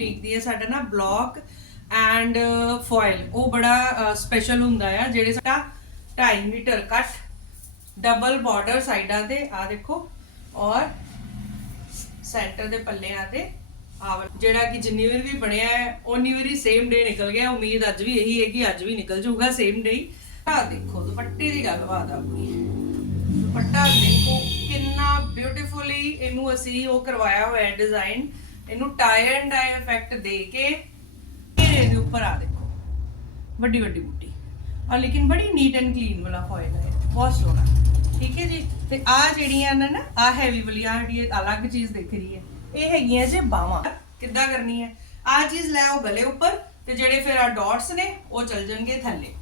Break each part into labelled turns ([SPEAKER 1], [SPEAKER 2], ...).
[SPEAKER 1] Boutique ਦੀ ਹੈ ਸਾਡਾ ਨਾ ਬਲੌਕ ਐਂਡ ਫੋਇਲ। ਉਹ ਬੜਾ ਸਪੈਸ਼ਲ ਹੁੰਦਾ ਆ, ਜਿਹੜੇ ਸਾਡਾ 2.5 ਮੀਟਰ ਕੱਟ ਡਬਲ ਬਾਰਡਰ ਸਾਈਡਾਂ ਤੇ ਆ ਦੇਖੋ, ਔਰ ਸੈਂਟਰ ਦੇ ਪੱਲਿਆਂ ਤੇ, ਆਹ ਜਿਹੜਾ ਕਿ ਜਿੰਨੀ ਵਾਰ ਵੀ ਬਣਿਆ ਹੈ ਉਨੀ ਵਾਰੀ ਸੇਮ ਡੇ ਨਿਕਲ ਗਿਆ। ਉਮੀਦ ਅੱਜ ਵੀ ਇਹੀ ਹੈ ਕਿ ਅੱਜ ਵੀ ਨਿਕਲ ਜਾਊਗਾ ਸੇਮ ਡੇ ਆ ਦੇਖੋ, ਦੁਪੱਟੇ ਦੀ ਗੱਲਬਾਤ ਆ ਪੂਰੀ। ਦੁਪੱਟਾ ਦੇਖੋ, ਕਿੰਨਾ ਬਿਊਟੀਫੁਲੀ ਇਹਨੂੰ ਅਸੀਂ ਉਹ ਕਰਵਾਇਆ ਹੋਇਆ ਹੈ ਡਿਜ਼ਾਈਨ ਇਹਨੂੰ ਟਾਈ ਐਂਡ ਡਾਈ ਇਫੈਕਟ ਦੇ ਕੇ ਘੇਰੇ ਦੇ ਉੱਪਰ ਆ ਦੇਖੋ। ਵੱਡੀ ਵੱਡੀ ਬੂਟੀ। ਆ ਲੇਕਿਨ ਬੜੀ ਨੀਟ ਐਂਡ ਕਲੀਨ ਵਾਲਾ ਫੋਇਲ ਹੈ। ਬਹੁਤ ਸੋਹਣਾ। ਠੀਕ ਹੈ ਜੀ? ਤੇ ਆ ਜਿਹੜੀਆਂ ਨੇ ਨਾ ਆ ਹੈਵੀ ਵਾਲੀ ਆ ਜਿਹੜੀ ਅਲੱਗ ਚੀਜ਼ ਦਿਖ ਰਹੀ ਹੈ, ਇਹ ਹੈਗੀਆਂ ਜੇ ਬਾਵਾਂ ਕਿੱਦਾਂ ਕਰਨੀ ਹੈ? ਆ ਚੀਜ਼ ਲੈ ਆਓ ਗਲੇ ਉੱਪਰ ਤੇ ਜਿਹੜੇ ਫਿਰ ਆ ਡਾਟਸ ਨੇ, ਉਹ ਚੱਲ ਜਾਣਗੇ ਥੱਲੇ।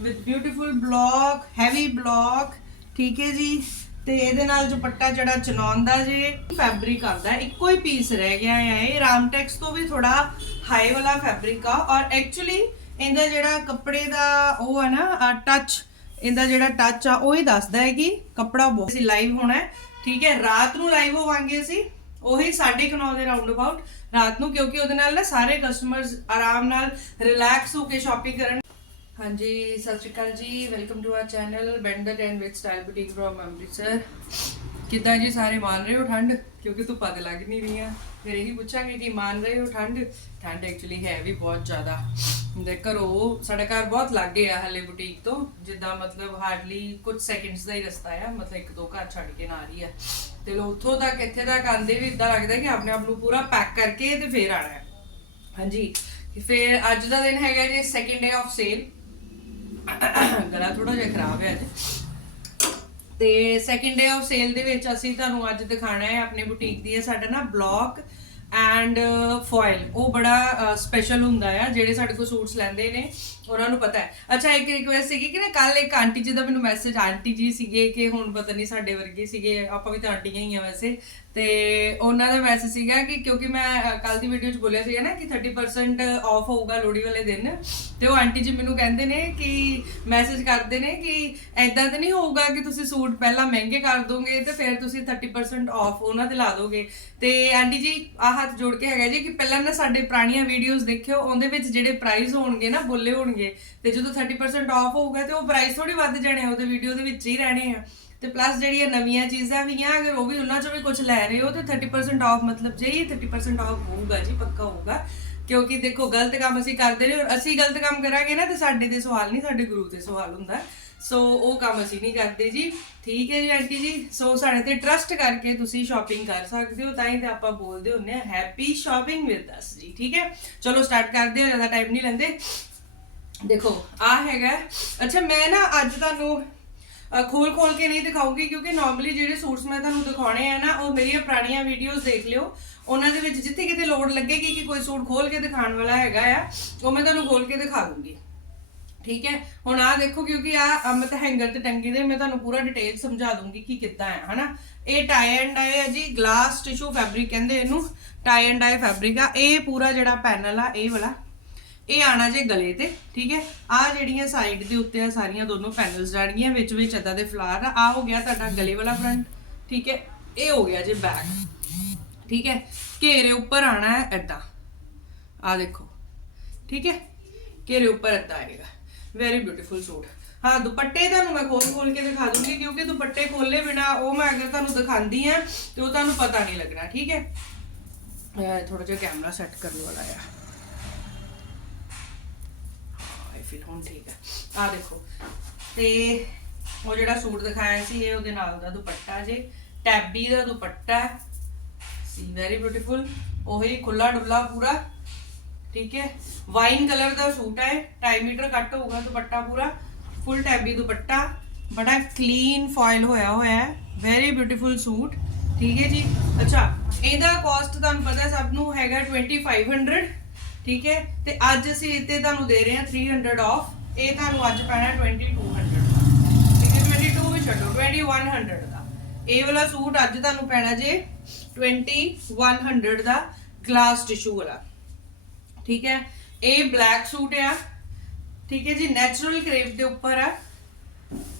[SPEAKER 1] With beautiful block heavy block ਠੀਕ ਹੈ ਜੀ? ਤੇ ਇਹਦੇ ਨਾਲ ਦੁਪੱਟਾ ਜਿਹੜਾ ਚਨਾਉਣ ਦਾ ਜੇ ਫੈਬਰਿਕ ਆਉਂਦਾ, ਇੱਕੋ ਹੀ ਪੀਸ ਰਹਿ ਗਿਆ ਹੈ ਇਹ। ਰਾਮਟੈਕਸ ਤੋਂ ਵੀ ਥੋੜਾ ਹਾਈ ਵਾਲਾ ਫੈਬਰਿਕ ਆ ਔਰ ਐਕਚੁਅਲੀ ਇਹਦਾ ਜਿਹੜਾ ਕੱਪੜੇ ਦਾ ਉਹ ਆ ਨਾ ਟੱਚ ਇਹਦਾ ਜਿਹੜਾ ਟੱਚ ਆ, ਉਹ ਹੀ ਦੱਸਦਾ ਹੈ ਕਿ ਕੱਪੜਾ ਬਹੁਤ ਸੀ ਲਾਈਵ ਹੋਣਾ ਠੀਕ ਹੈ, ਰਾਤ ਨੂੰ ਲਾਈਵ ਹੋਵਾਂਗੇ ਅਸੀਂ। ਉਹੀ 9:30 ਦੇ ਰਾਉਂਡ ਅਬਾਊਟ ਰਾਤ ਨੂੰ ਕਿਉਂਕਿ ਉਹਦੇ ਨਾਲ ਨਾ ਸਾਰੇ ਕਸਟਮਰਸ ਆਰਾਮ ਨਾਲ ਰਿਲੈਕਸ ਹੋ ਕੇ ਸ਼ਾਪਿੰਗ ਕਰਨ। ਹਾਂਜੀ, ਸਤਿ ਸ਼੍ਰੀ ਅਕਾਲ ਜੀ। Welcome to our channel bender and with style boutique from Amritsar. ਕਿੱਦਾਂ ਜੀ ਸਾਰੇ ਮੰਨ ਰਹੇ ਹੋ ਠੰਡ? ਕਿਉਂਕਿ ਧੁੱਪਾਂ ਤੇ ਲੱਗ ਨਹੀਂ ਰਹੀਆਂ। ਫਿਰ ਇਹੀ ਪੁੱਛਾਂਗੇ ਕਿ ਮੰਨ ਰਹੇ ਹੋ ਠੰਡ? ਠੰਡ ਐਕਚੁਅਲੀ ਹੈ ਵੀ ਬਹੁਤ ਜ਼ਿਆਦਾ। ਦੇ ਘਰੋਂ ਸਾਡਾ ਘਰ ਬਹੁਤ ਲੱਗੇ ਆ ਹਲੇ ਬੁਟੀਕ ਤੋਂ। ਜਿੱਦਾਂ ਮਤਲਬ ਹਾਰਡਲੀ ਕੁਝ ਸੈਕਿੰਡਸ ਦਾ ਹੀ ਰਸਤਾ ਆ। ਮਤਲਬ ਇੱਕ ਦੋ ਘਰ ਛੱਡ ਕੇ ਨਾ ਰਹੀ ਆ। ਤੇ ਉੱਥੋਂ ਤੱਕ, ਇੱਥੇ ਤੱਕ ਆਂਦੇ ਵੀ ਇਦਾਂ ਲੱਗਦਾ ਕਿ ਆਪਣੇ ਆਪ ਨੂੰ ਪੂਰਾ ਪੈਕ ਕਰਕੇ ਤੇ ਫੇਰ ਆਣਾ ਹੈ। ਹਾਂਜੀ ਫਿਰ ਅੱਜ ਦਾ ਦਿਨ ਹੈਗਾ ਜੀ ਸੈਕਿੰਡ ਡੇ ਆਫ ਸੇਲ ਗਲਾ ਥੋੜਾ ਜਿਹਾ ਖਰਾਬ ਹੈ ਤੇ ਸੈਕਿੰਡ ਡੇ ਆਫ ਸੇਲ ਦੇ ਵਿੱਚ ਅਸੀਂ ਤੁਹਾਨੂੰ ਅੱਜ ਦਿਖਾਣਾ ਹੈ ਆਪਣੇ ਬੁਟੀਕ ਦੀ ਹੈ ਸਾਡਾ ਨਾ ਬਲੌਕ ਐਂਡ ਫੋਇਲ ਉਹ ਬੜਾ ਸਪੈਸ਼ਲ ਹੁੰਦਾ ਆ, ਜਿਹੜੇ ਸਾਡੇ ਕੋਲ ਸੂਟਸ ਲੈਂਦੇ ਨੇ, ਉਹਨਾਂ ਨੂੰ ਪਤਾ ਹੈ। ਅੱਛਾ, ਇੱਕ ਰਿਕੁਐਸਟ ਸੀਗੀ ਕਿ ਨਾ ਕੱਲ ਇੱਕ ਆਂਟੀ ਜੀ ਦਾ ਮੈਨੂੰ ਮੈਸੇਜ ਆਂਟੀ ਜੀ ਸੀਗੇ ਕਿ ਹੁਣ ਪਤਾ ਨਹੀਂ ਸਾਡੇ ਵਰਗੇ ਸੀਗੇ, ਆਪਾਂ ਵੀ ਤਾਂ ਆਂਟੀਆਂ ਹੀ ਆ ਵੈਸੇ। ਤੇ ਉਹਨਾਂ ਦਾ ਮੈਸੇਜ ਸੀਗਾ ਕਿ ਕਿਉਂਕਿ ਮੈਂ ਕੱਲ ਦੀ ਵੀਡੀਓ 'ਚ ਬੋਲਿਆ ਸੀਗਾ ਨਾ ਕਿ 30% ਆਫ ਹੋਊਗਾ ਲੋਹੜੀ ਵਾਲੇ ਦਿਨ। ਤੇ ਉਹ ਆਂਟੀ ਜੀ ਮੈਨੂੰ ਕਹਿੰਦੇ ਨੇ ਕਿ ਮੈਸੇਜ ਕਰਦੇ ਨੇ ਕਿ ਐਦਾਂ ਤਾਂ ਨਹੀਂ ਹੋਊਗਾ ਕਿ ਤੁਸੀਂ ਸੂਟ ਪਹਿਲਾਂ ਮਹਿੰਗੇ ਕਰ ਦੋਗੇ ਤੇ ਫਿਰ ਤੁਸੀਂ 30% ਆਫ ਉਹਨਾਂ ਤੇ ਲਾ ਦੋਗੇ। ਤੇ ਆਂਟੀ ਜੀ, ਆ ਹੱਥ ਜੋੜ ਕੇ ਹੈਗਾ ਜੀ ਕਿ ਪਹਿਲਾਂ ਨਾ ਸਾਡੇ ਪੁਰਾਣੀਆਂ ਵੀਡੀਓਜ਼ ਦੇਖਿਓ, ਉਹਦੇ ਵਿੱਚ ਜਿਹੜੇ ਪ੍ਰਾਈਸ ਹੋਣਗੇ ਨਾ, ਬੋਲੇ ਹੋਣਗੇ। ਤੇ ਜਦੋਂ 30% ਆਫ ਹੋਊਗਾ ਤੇ ਉਹ ਪ੍ਰਾਈਸ ਥੋੜੀ ਵੱਧ ਜਾਣੇ ਆ, ਉਹਦੇ ਵੀਡੀਓ ਦੇ ਵਿੱਚ ਹੀ ਰਹਿਣੇ ਆ। ਤੇ ਪਲੱਸ ਜਿਹੜੀਆਂ ਨਵੀਆਂ ਚੀਜ਼ਾਂ ਵੀ ਆ, ਅਗਰ ਉਹ ਵੀ ਉਹਨਾਂ ਚੋਂ ਵੀ ਕੁਝ ਲੈ ਰਹੇ ਹੋ, ਤੇ 30% ਆਫ ਮਤਲਬ ਜੇ ਹੀ 30% ਆਫ ਹੋਊਗਾ ਜੀ, ਪੱਕਾ ਹੋਊਗਾ। ਕਿਉਂਕਿ ਦੇਖੋ, ਗਲਤ ਕੰਮ ਅਸੀਂ ਕਰਦੇ ਨੇ ਔਰ ਅਸੀਂ ਗਲਤ ਕੰਮ ਕਰਾਂਗੇ ਨਾ, ਤੇ ਸਾਡੇ ਤੇ ਸਵਾਲ ਨਹੀਂ, ਸਾਡੇ ਗੁਰੂ ਤੇ ਸਵਾਲ ਹੁੰਦਾ। ਸੋ ਉਹ ਕੰਮ ਅਸੀਂ ਨਹੀਂ ਕਰਦੇ ਜੀ। ਠੀਕ ਹੈ ਜੀ, ਆਂਟੀ ਜੀ? ਸੋ ਸਾਡੇ ਤੇ ਟਰਸਟ ਕਰਕੇ ਤੁਸੀਂ ਸ਼ਾਪਿੰਗ ਕਰ ਸਕਦੇ ਹੋ, ਤਾਂ ਹੀ ਤੇ ਆਪਾਂ ਬੋਲਦੇ ਹੁੰਨੇ ਆ ਹੈਪੀ ਸ਼ਾਪਿੰਗ ਵਿਦ ਅਸ ਜੀ, ਠੀਕ ਹੈ? ਚਲੋ ਸਟਾਰਟ ਕਰਦੇ ਆ ਜ਼ਿਆਦਾ ਟਾਈਮ ਨਹੀਂ ਲੈਂਦੇ। ਦੇਖੋ ਆ ਹੈਗਾ। ਅੱਛਾ, ਮੈਂ ਨਾ ਅੱਜ ਤੁਹਾਨੂੰ ਖੋਲ ਖੋਲ ਕੇ ਨਹੀਂ ਦਿਖਾਉਂਗੀ ਕਿਉਂਕਿ ਨਾਰਮਲੀ ਜਿਹੜੇ ਸੂਟਸ ਮੈਂ ਤੁਹਾਨੂੰ ਦਿਖਾਉਣੇ ਆ ਨਾ, ਉਹ ਮੇਰੀਆਂ ਪੁਰਾਣੀਆਂ ਵੀਡੀਓਜ਼ ਦੇਖ ਲਿਓ। ਉਹਨਾਂ ਦੇ ਵਿੱਚ ਜਿੱਥੇ ਕਿਤੇ ਲੋੜ ਲੱਗੇਗੀ ਕਿ ਕੋਈ ਸੂਟ ਖੋਲ ਕੇ ਦਿਖਾਉਣ ਵਾਲਾ ਹੈਗਾ ਆ, ਉਹ ਮੈਂ ਤੁਹਾਨੂੰ ਖੋਲ ਕੇ ਦਿਖਾ ਦੂੰਗੀ। ਠੀਕ ਹੈ? ਹੁਣ ਆ ਦੇਖੋ, ਕਿਉਂਕਿ ਆ ਮੈਂ ਹੈਂਗਰ ਤੇ ਟੰਗੀ ਦੇ, ਮੈਂ ਤੁਹਾਨੂੰ ਪੂਰਾ ਡਿਟੇਲ ਸਮਝਾ ਦੂੰਗੀ ਕਿ ਕਿੱਦਾਂ ਹੈ, ਹਨਾ? ਇਹ ਟਾਈ ਐਂਡ ਡਾਈ ਹੈ ਜੀ ਗਲਾਸ ਟਿਸ਼ੂ ਫੈਬਰਿਕ ਕਹਿੰਦੇ ਇਹਨੂੰ ਟਾਈ ਐਂਡ ਡਾਈ ਫੈਬਰਿਕ ਆ। ਇਹ ਪੂਰਾ ਜਿਹੜਾ ਪੈਨਲ ਆ, ਇਹ ਵਾਲਾ ਇਹ ਆਣਾ ਜੇ ਗਲੇ ਤੇ, ਠੀਕ ਹੈ? ਆ ਜਿਹੜੀਆਂ ਸਾਈਡ ਦੇ ਉੱਤੇ ਆ ਸਾਰੀਆਂ ਦੋਨੋਂ ਪੈਨਲਸ ਜਾਣਗੀਆਂ, ਵਿੱਚ ਵਿੱਚ ਏਦਾਂ ਦੇ ਫਲਾਰ ਆ। ਆ ਹੋ ਗਿਆ ਤੁਹਾਡਾ ਗਲੇ ਵਾਲਾ ਫਰੰਟ ਠੀਕ ਹੈ? ਇਹ ਹੋ ਗਿਆ ਜੇ ਬੈਕ ਠੀਕ ਹੈ? ਘੇਰੇ ਉੱਪਰ ਆਣਾ ਹੈ ਏਦਾਂ। ਆ ਦੇਖੋ, ਠੀਕ ਹੈ? ਘੇਰੇ ਉੱਪਰ ਏਦਾਂ ਆਏਗਾ। ਵੈਰੀ ਬਿਊਟੀਫੁਲ ਸੂਟ ਹਾਂ, ਦੁਪੱਟੇ ਤੁਹਾਨੂੰ ਮੈਂ ਖੋਲ ਖੋਲ ਕੇ ਦਿਖਾ ਦੂੰਗੀ, ਕਿਉਂਕਿ ਦੁਪੱਟੇ ਖੋਲੇ ਬਿਨਾ ਉਹ ਮੈਂ ਅਗਰ ਤੁਹਾਨੂੰ ਦਿਖਾਉਂਦੀ ਆ ਤੇ ਉਹ ਤੁਹਾਨੂੰ ਪਤਾ ਨਹੀਂ ਲੱਗਣਾ, ਠੀਕ ਹੈ? ਥੋੜਾ ਜਿਹਾ ਕੈਮਰਾ ਸੈੱਟ ਕਰਨ ਵਾਲਾ ਆ। ਆਈ ਹੁਣ ਠੀਕ ਹੈ ਆ ਦੇਖੋ, ਤੇ ਉਹ ਜਿਹੜਾ ਸੂਟ ਦਿਖਾਇਆ ਸੀ, ਇਹ ਉਹਦੇ ਨਾਲ ਦਾ ਦੁਪੱਟਾ ਜੇ, ਟੈਬੀ ਦਾ ਦੁਪੱਟਾ। ਸੀ ਵੈਰੀ ਬਿਊਟੀਫੁਲ ਉਹੀ ਖੁੱਲਾ ਡੁੱਲਾ ਪੂਰਾ, ਠੀਕ ਹੈ? ਵਾਈਨ ਕਲਰ ਦਾ ਸੂਟ ਹੈ 2.5 ਮੀਟਰ ਕੱਟ ਹੋਊਗਾ ਦੁਪੱਟਾ ਪੂਰਾ ਫੁੱਲ ਟੈਬੀ ਦੁਪੱਟਾ। ਬੜਾ ਕਲੀਨ ਫਾਇਲ ਹੋਇਆ ਹੋਇਆ ਹੈ ਵੈਰੀ ਬਿਊਟੀਫੁਲ ਸੂਟ, ਠੀਕ ਹੈ ਜੀ? ਅੱਛਾ, ਇਹਦਾ ਕਾਸਟ ਤੁਹਾਨੂੰ ਪਤਾ ਸਭ ਨੂੰ ਹੈਗਾ 2500 ਠੀਕ ਹੈ? ਤੇ ਅੱਜ ਅਸੀਂ ਇੱਥੇ ਤੁਹਾਨੂੰ ਦੇ ਰਹੇ ਹਾਂ 300 ਆਫ ਇਹ ਤੁਹਾਨੂੰ ਅੱਜ ਪੈਣਾ 2200 ਠੀਕ ਹੈ? 22 ਵੀ ਛੱਡੋ 2100 ਦਾ। ਇਹ ਵਾਲਾ ਸੂਟ ਅੱਜ ਤੁਹਾਨੂੰ ਪੈਣਾ ਜੇ 2100 ਦਾ ਗਲਾਸ ਟਿਸ਼ੂ ਵਾਲਾ। ਠੀਕ ਹੈ? ਇਹ ਬਲੈਕ ਸੂਟ ਆ। ਠੀਕ ਹੈ ਜੀ? ਨੈਚੁਰਲ ਕਰੇਵ ਦੇ ਉੱਪਰ ਆ।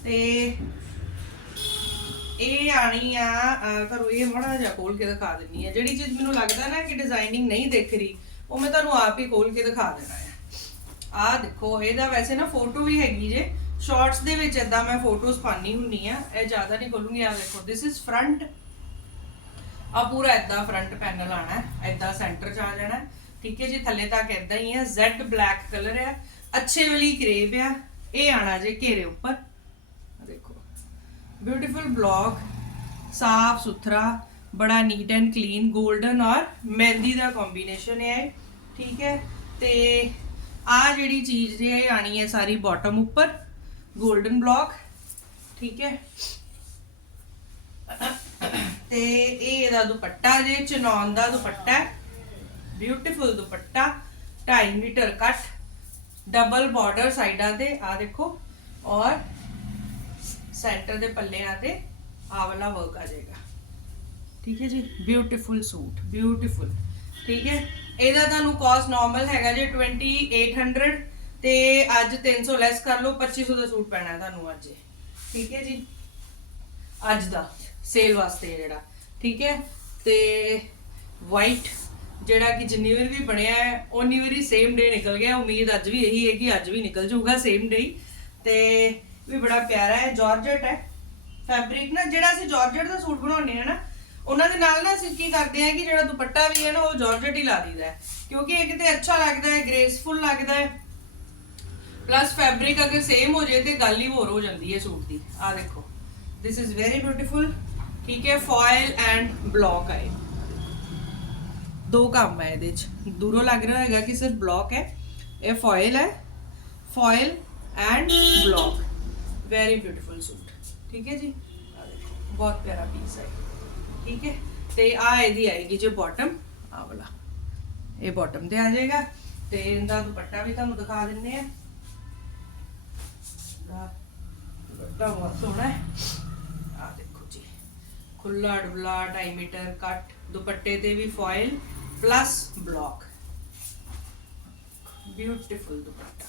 [SPEAKER 1] ਤੇ ਇਹ ਆਣੀ ਆ ਤੁਹਾਨੂੰ ਇਹ ਮਾੜਾ ਜਿਹਾ ਖੋਲ ਕੇ ਦਿਖਾ ਦਿੰਨੀ ਆ। ਜਿਹੜੀ ਚੀਜ਼ ਮੈਨੂੰ ਲੱਗਦਾ ਨਾ ਕਿ ਡਿਜ਼ਾਈਨਿੰਗ ਨਹੀਂ ਦਿਖ ਰਹੀ ਉਹ ਮੈਂ ਤੁਹਾਨੂੰ ਆਪ ਹੀ ਖੋਲ ਕੇ ਦਿਖਾ ਦੇਣਾ ਹੈ। ਆਹ ਦੇਖੋ ਇਹਦਾ ਵੈਸੇ ਨਾ ਫੋਟੋ ਵੀ ਹੈਗੀ ਜੇ। ਸ਼ਾਰਟਸ ਦੇ ਵਿੱਚ ਇਦਾਂ ਮੈਂ ਫੋਟੋਜ਼ ਪਾਣੀ ਹੁੰਨੀ ਆ ਇਹ ਜ਼ਿਆਦਾ ਨਹੀਂ ਖੋਲੂੰਗੀ ਆ ਦੇਖੋ ਦਿਸ ਇਜ਼ ਫਰੰਟ ਆ ਪੂਰਾ ਇਦਾਂ ਫਰੰਟ ਪੈਨਲ ਆਣਾ ਹੈ। ਇਦਾਂ ਸੈਂਟਰ ਚ ਆ ਜਾਣਾ ਠੀਕ ਹੈ ਜੀ ਥੱਲੇ ਤੱਕ ਇਦਾਂ ਹੀ ਹੈ। Z ਬਲੈਕ ਕਲਰ ਹੈ। ਅੱਛੇ ਵਾਲੀ ਕਰੇਵ ਆ। ਇਹ ਆਣਾ ਜੇ ਘੇਰੇ ਉੱਪਰ। ਦੇਖੋ। ਬਿਊਟੀਫੁਲ ਬਲੌਕ ਸਾਫ਼ ਸੁਥਰਾ। ਬੜਾ ਨੀਟ ਐਂਡ ਕਲੀਨ 골ਡਨ ਔਰ ਮਹਿੰਦੀ ਦਾ ਕੰਬੀਨੇਸ਼ਨ ਹੈ ਇਹ, ਠੀਕ ਹੈ? ਤੇ ਆ ਜਿਹੜੀ ਚੀਜ਼ ਜੇ ਆਣੀ ਹੈ ਸਾਰੀ ਬਾਟਮ ਉੱਪਰ 골ਡਨ ਬਲੌਕ ਠੀਕ ਹੈ? ਤੇ ਇਹ ਇਹਦਾ ਦੁਪੱਟਾ ਜੇ, ਚਨੌਨ ਦਾ ਦੁਪੱਟਾ ਹੈ beautiful dupatta 2.5 metre cut double border ਸਾਈਡਾਂ ਤੇ ਆ ਦੇਖੋ, ਔਰ ਸੈਂਟਰ ਦੇ ਪੱਲਿਆਂ ਤੇ ਆ ਵਾਲਾ ਵਰਕ ਆ ਜਾਏਗਾ। ਠੀਕ ਹੈ ਜੀ? ਬਿਊਟੀਫੁਲ ਸੂਟ ਬਿਊਟੀਫੁਲ ਠੀਕ ਹੈ? ਇਹਦਾ ਤੁਹਾਨੂੰ ਕਾਸਟ ਨਾਰਮਲ ਹੈਗਾ ਜੇ 2800 ਤੇ ਅੱਜ 300 ਲੈਸ ਕਰ ਲਓ 2500 ਦਾ ਸੂਟ ਪੈਣਾ ਤੁਹਾਨੂੰ ਅੱਜ। ਠੀਕ ਹੈ ਜੀ? ਅੱਜ ਦਾ ਸੇਲ ਵਾਸਤੇ ਜਿਹੜਾ। ਠੀਕ ਹੈ? ਤੇ ਵਾਈਟ ਜਿਹੜਾ ਕਿ ਜਿੰਨੀ ਵਾਰ ਵੀ ਬਣਿਆ ਹੈ ਉਨੀ ਵਾਰੀ ਸੇਮ ਡੇ ਨਿਕਲ ਗਿਆ। ਉਮੀਦ ਅੱਜ ਵੀ ਇਹੀ ਹੈ ਕਿ ਅੱਜ ਵੀ ਨਿਕਲ ਜਾਊਗਾ ਸੇਮ ਡੇ ਤੇ ਵੀ ਬੜਾ ਪਿਆਰਾ ਹੈ ਜਾਰਜਟ ਹੈ। ਫੈਬਰਿਕ ਨਾ, ਜਿਹੜਾ ਅਸੀਂ ਜਾਰਜਟ ਦਾ ਸੂਟ ਬਣਾਉਂਦੇ ਆ ਨਾ ਉਹਨਾਂ ਦੇ ਨਾਲ ਨਾ ਅਸੀਂ ਕੀ ਕਰਦੇ ਆ ਕਿ ਜਿਹੜਾ ਦੁਪੱਟਾ ਵੀ ਹੈ ਨਾ ਉਹ ਜਾਰਜਟ ਹੀ ਲਾ ਦਈਦਾ ਹੈ। ਕਿਉਂਕਿ ਇੱਕ ਤੇ ਅੱਛਾ ਲੱਗਦਾ ਹੈ ਗ੍ਰੇਸਫੁਲ ਲੱਗਦਾ ਹੈ। ਪਲੱਸ ਫੈਬਰਿਕ ਅਗਰ ਸੇਮ ਹੋ ਜਾਏ ਤੇ ਗੱਲ ਹੀ ਹੋਰ ਹੋ ਜਾਂਦੀ ਹੈ ਸੂਟ ਦੀ। ਆ ਦੇਖੋ। This is very beautiful ਠੀਕ ਹੈ ਫੋਇਲ ਐਂਡ ਬਲੌਕ ਹੈ ਦੋ ਕੰਮ ਹੈ ਇਹਦੇ ਚ। ਦੂਰੋਂ ਲੱਗ ਰਿਹਾ ਹੈਗਾ ਕਿ ਸਿਰਫ ਬਲੌਕ ਹੈ। ਇਹ ਫੋਇਲ ਹੈ। Foil and block very beautiful suit. ਠੀਕ ਹੈ ਜੀ? ਆਹ ਦੇਖੋ, ਬਹੁਤ ਪਿਆਰਾ ਪੀਸ ਹੈ ਠੀਕ ਹੈ? ਤੇ ਆ ਇਹਦੀ ਆਏਗੀ ਜੇ ਬਾਟਮ ਆ ਵਾਲਾ। ਇਹ ਬਾਟਮ ਤੇ ਆ ਜਾਏਗਾ। ਤੇ ਇਹਦਾ ਦੁਪੱਟਾ ਵੀ ਤੁਹਾਨੂੰ ਦਿਖਾ ਦਿੰਨੇ ਆ। ਦੁਪੱਟਾ ਬਹੁਤ ਸੋਹਣਾ ਹੈ। ਆ ਦੇਖੋ ਜੀ। ਖੁੱਲਾ ਡੁੱਲਾ 2.5 ਮੀਟਰ ਕੱਟ, ਦੁਪੱਟੇ ਤੇ ਵੀ ਫਾਇਲ ਪਲੱਸ ਬਲੌਕ ਬਿਊਟੀਫੁਲ ਦੁਪੱਟਾ।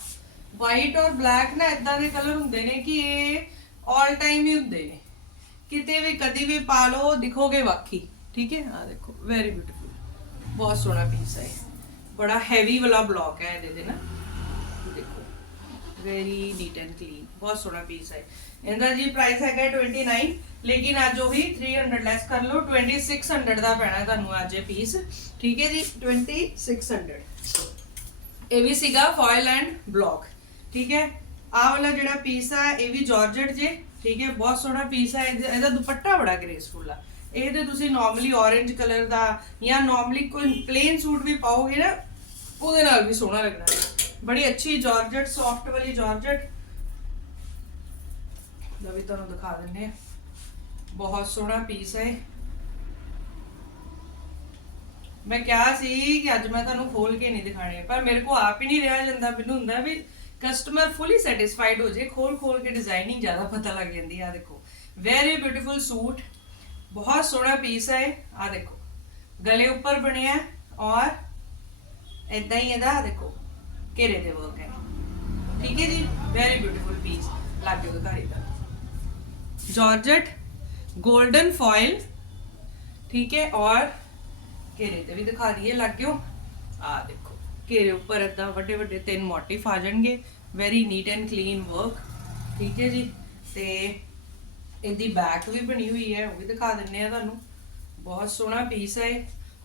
[SPEAKER 1] ਵਾਈਟ ਔਰ ਬਲੈਕ ਨਾ ਇਦਾਂ ਦੇ ਕਲਰ ਹੁੰਦੇ ਨੇ ਕਿ ਇਹ 올 ਟਾਈਮ ਹੀ ਹੁੰਦੇ ਨੇ। ਕਿਤੇ ਵੀ, ਕਦੀ ਵੀ ਪਾ ਲਓ, ਦਿਖੋਗੇ ਵਾਕੀ। ਠੀਕ ਹੈ? ਆ ਦੇਖੋ ਵੈਰੀ ਬਿਊਟੀਫੁਲ ਬਹੁਤ ਸੋਹਣਾ ਪੀਸ ਹੈ ਬੜਾ ਹੈਵੀ ਵਾਲਾ ਬਲੌਕ ਹੈ ਇਹਦੇ ਤੇ ਨਾ। ਦੇਖੋ ਵੈਰੀ ਨੀਟ ਐਂਡ ਕਲੀਨ ਬਹੁਤ ਸੋਹਣਾ ਪੀਸ ਹੈ ਇਹਦਾ ਜੀ ਪ੍ਰਾਈਸ ਹੈਗਾ 29 ਲੇਕਿਨ ਅੱਜ ਉਹ ਵੀ 300 ਲੈਸ ਕਰ ਲਓ। 2600 ਦਾ ਪੈਣਾ ਤੁਹਾਨੂੰ ਅੱਜ ਇਹ ਪੀਸ ਠੀਕ ਹੈ ਜੀ? 2600 ਇਹ ਵੀ ਸੀਗਾ ਫੋਇਲ ਐਂਡ ਬਲੌਕ ਠੀਕ ਹੈ? ਆਹ ਵਾਲਾ ਜਿਹੜਾ ਪੀਸ ਆ, ਇਹ ਵੀ ਜਾਰਜਟ ਜੇ ਠੀਕ ਹੈ, ਬਹੁਤ ਸੋਹਣਾ ਪੀਸ ਹੈ, ਇਹਦਾ ਇਹਦਾ ਦੁਪੱਟਾ ਬੜਾ ਗ੍ਰੇਸਫੁਲ ਆ। ਇਹ ਤੇ ਤੁਸੀਂ ਨਾਰਮਲੀ orange ਕਲਰ ਦਾ ਜਾਂ ਨਾਰਮਲੀ ਕੋਈ ਪਲੇਨ ਸੂਟ ਵੀ ਪਾਓਗੇ ਨਾ, ਉਹਦੇ ਨਾਲ ਵੀ ਸੋਹਣਾ ਲੱਗਣਾ। ਹੈ ਬੜੀ ਅੱਛੀ ਜਾਰਜਟ ਸੌਫਟ ਵਾਲੀ ਜਾਰਜਟ ਦਾ ਵੀ ਤੁਹਾਨੂੰ ਦਿਖਾ ਦਿੰਦੇ ਆ ਬਹੁਤ ਸੋਹਣਾ ਪੀਸ ਹੈ ਇਹ। ਮੈਂ ਕਿਹਾ ਸੀ ਕਿ ਅੱਜ ਮੈਂ ਤੁਹਾਨੂੰ ਖੋਲ ਕੇ ਨਹੀਂ ਦਿਖਾਣੇ ਪਰ ਮੇਰੇ ਕੋ ਆਪ ਹੀ ਨਹੀਂ ਰਿਹਾ ਜਾਂਦਾ। ਮੈਨੂੰ ਹੁੰਦਾ ਵੀ ਕਸਟਮਰ ਫੁੱਲੀ ਸੈਟੀਸਫਾਈਡ ਹੋ ਜੇ ਖੋਲ ਖੋਲ ਕੇ ਡਿਜ਼ਾਈਨਿੰਗ ਜ਼ਿਆਦਾ ਪਤਾ ਲੱਗ ਜਾਂਦੀ ਆ ਦੇਖੋ ਵੈਰੀ ਬਿਊਟੀਫੁਲ ਸੂਟ ਬਹੁਤ ਸੋਹਣਾ ਪੀਸ ਹੈ ਆ ਦੇਖੋ ਗਲੇ ਉੱਪਰ ਬਣਿਆ ਹੈ ਔਰ ਇਦਾਂ ਹੀ ਇਹਦਾ ਆਹ ਦੇਖੋ ਘੇਰੇ ਦੇ ਵਰਕ ਹੈ ਠੀਕ ਹੈ ਜੀ ਵੈਰੀ ਬਿਊਟੀਫੁਲ ਪੀਸ ਲੱਗ ਗਿਆ ਘਰੇ ਦਾ ਜਾਰਜਟ 골ਡਨ ਫੋਇਲ ਠੀਕ ਹੈ ਔਰ ਘੇਰੇ ਤੇ ਵੀ ਦਿਖਾ ਦਈਏ ਲੱਗਿਓ ਆ ਦੇਖੋ ਘੇਰੇ ਉੱਪਰ ਏਦਾਂ ਵੱਡੇ ਵੱਡੇ ਤਿੰਨ ਮੋਟਿਫ ਆ ਜਾਣਗੇ। Very neat and clean work ਠੀਕ ਹੈ ਜੀ? ਤੇ ਇਹਦੀ ਬੈਕ ਵੀ ਬਣੀ ਹੋਈ ਹੈ, ਉਹ ਵੀ ਦਿਖਾ ਦਿੰਨੇ ਆ ਤੁਹਾਨੂੰ। ਬਹੁਤ ਸੋਹਣਾ ਪੀਸ ਹੈ